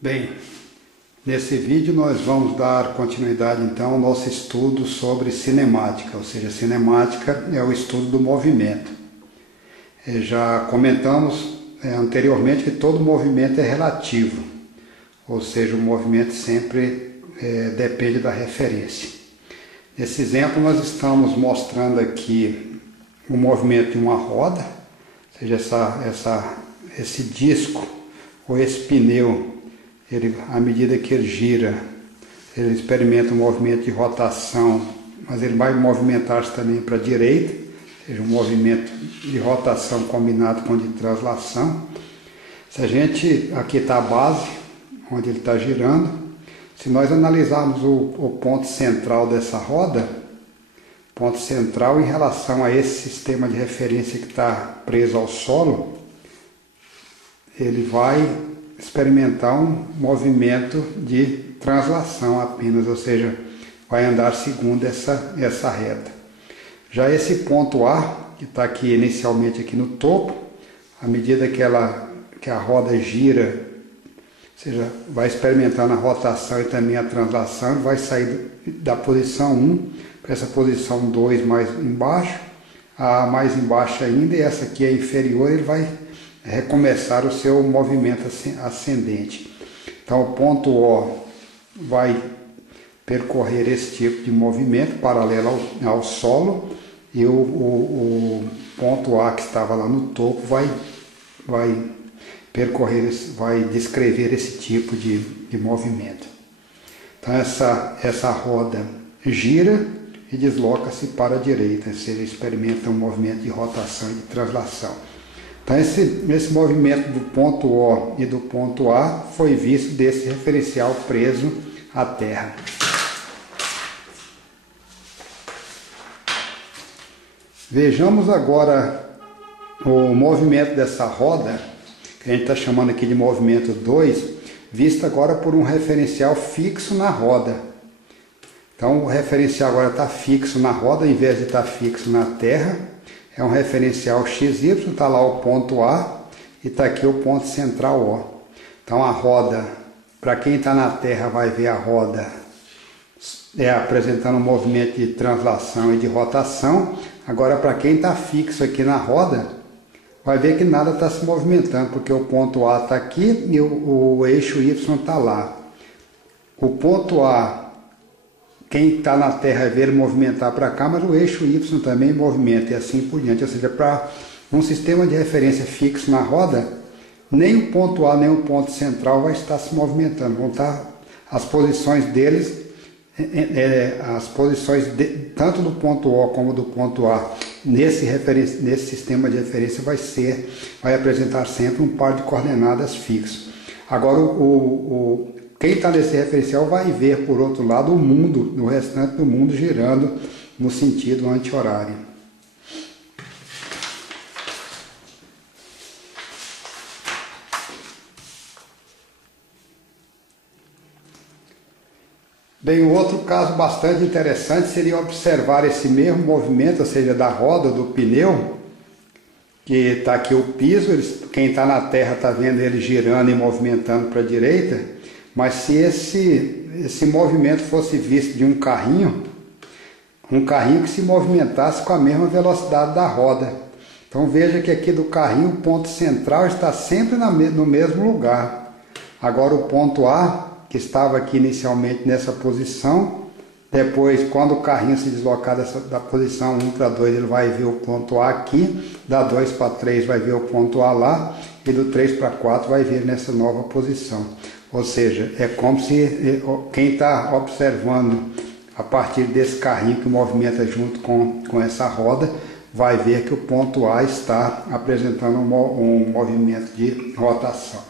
Bem, nesse vídeo nós vamos dar continuidade então ao nosso estudo sobre cinemática, ou seja, cinemática é o estudo do movimento. Já comentamos anteriormente que todo movimento é relativo, ou seja, o movimento sempre depende da referência. Nesse exemplo nós estamos mostrando aqui o movimento de uma roda, ou seja, esse disco ou esse pneu. À medida que ele gira, ele experimenta um movimento de rotação, mas ele vai movimentar-se também para a direita, ou seja, um movimento de rotação combinado com de translação. Se a gente, aqui está a base, onde ele está girando, se nós analisarmos o ponto central dessa roda, ponto central em relação a esse sistema de referência que está preso ao solo, ele vai experimentar um movimento de translação apenas, ou seja, vai andar segundo essa reta. Já esse ponto A, que está aqui inicialmente aqui no topo, à medida que a roda gira, ou seja, vai experimentando a rotação e também a translação, vai sair da posição 1 para essa posição 2 mais embaixo, a mais embaixo ainda, e essa aqui é inferior, ele vai recomeçar o seu movimento ascendente. Então o ponto O vai percorrer esse tipo de movimento paralelo ao solo, e o ponto A que estava lá no topo vai descrever esse tipo de movimento. Então essa roda gira e desloca-se para a direita, ele experimenta um movimento de rotação e de translação. Então esse movimento do ponto O e do ponto A foi visto desse referencial preso à Terra. Vejamos agora o movimento dessa roda, que a gente está chamando aqui de movimento 2, visto agora por um referencial fixo na roda. Então o referencial agora está fixo na roda, em vez de estar fixo na Terra. É um referencial XY, está lá o ponto A e está aqui o ponto central O. Então a roda, para quem está na Terra vai ver a roda apresentando um movimento de translação e de rotação. Agora para quem está fixo aqui na roda, vai ver que nada está se movimentando, porque o ponto A está aqui e o eixo Y está lá. O ponto A, quem está na Terra vê ele movimentar para cá, mas o eixo Y também movimenta e assim por diante. Ou seja, para um sistema de referência fixo na roda, nem o ponto A nem o ponto central vai estar se movimentando. Vão estar as posições deles, tanto do ponto O como do ponto A, nesse sistema de referência vai apresentar sempre um par de coordenadas fixo. Agora quem está nesse referencial vai ver, por outro lado, o mundo, o restante do mundo girando no sentido anti-horário. Bem, o outro caso bastante interessante seria observar esse mesmo movimento, ou seja, da roda, do pneu, que está aqui o piso, quem está na Terra está vendo ele girando e movimentando para a direita. Mas se esse movimento fosse visto de um carrinho que se movimentasse com a mesma velocidade da roda. Então veja que aqui do carrinho o ponto central está sempre no mesmo lugar. Agora o ponto A, que estava aqui inicialmente nessa posição, depois quando o carrinho se deslocar da posição 1 para 2, ele vai ver o ponto A aqui, da 2 para 3 vai ver o ponto A lá, e do 3 para 4 vai ver nessa nova posição. Ou seja, é como se quem está observando a partir desse carrinho que movimenta junto com essa roda, vai ver que o ponto A está apresentando um movimento de rotação.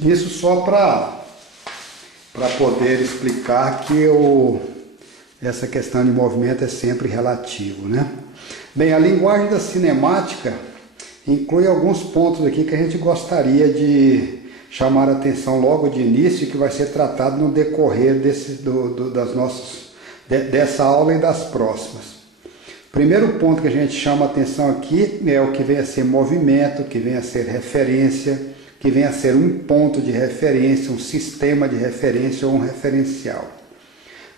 Isso só para poder explicar que essa questão de movimento é sempre relativo, né? Bem, a linguagem da cinemática inclui alguns pontos aqui que a gente gostaria de chamar a atenção logo de início, que vai ser tratado no decorrer dessa aula e das próximas. O primeiro ponto que a gente chama a atenção aqui é o que vem a ser movimento, que vem a ser referência, que venha a ser um ponto de referência, um sistema de referência ou um referencial.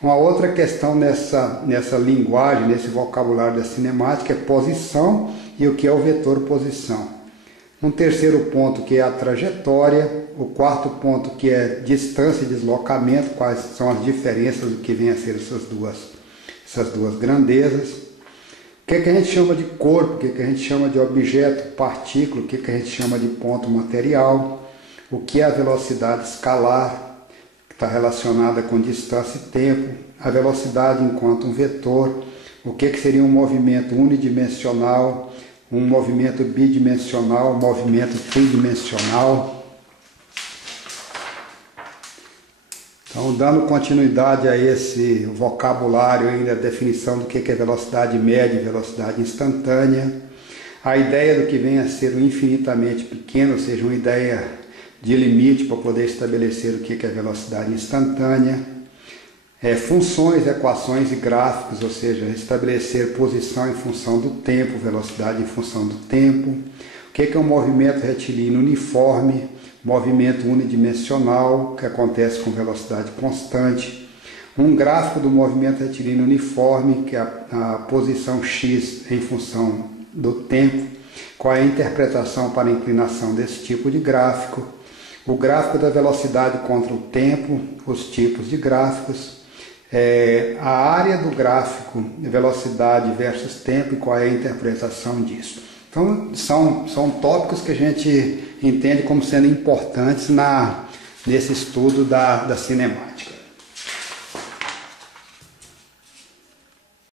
Uma outra questão nessa linguagem, nesse vocabulário da cinemática é posição e o que é o vetor posição. Um terceiro ponto que é a trajetória, o quarto ponto que é distância e deslocamento, quais são as diferenças do que vem a ser essas duas grandezas. O que a gente chama de corpo, o que a gente chama de objeto, partícula, o que a gente chama de ponto material, o que é a velocidade escalar, que está relacionada com distância e tempo, a velocidade enquanto um vetor, o que seria um movimento unidimensional, um movimento bidimensional, um movimento tridimensional. Então, dando continuidade a esse vocabulário ainda, a definição do que é velocidade média e velocidade instantânea, a ideia do que vem a ser o infinitamente pequeno, ou seja, uma ideia de limite para poder estabelecer o que é velocidade instantânea, funções, equações e gráficos, ou seja, estabelecer posição em função do tempo, velocidade em função do tempo, o que é um movimento retilíneo uniforme, movimento unidimensional, que acontece com velocidade constante, um gráfico do movimento retilíneo uniforme, que é a posição x em função do tempo, qual é a interpretação para a inclinação desse tipo de gráfico, o gráfico da velocidade contra o tempo, os tipos de gráficos, a área do gráfico, velocidade versus tempo e qual é a interpretação disso. Então, são tópicos que a gente entende como sendo importantes nesse estudo da cinemática.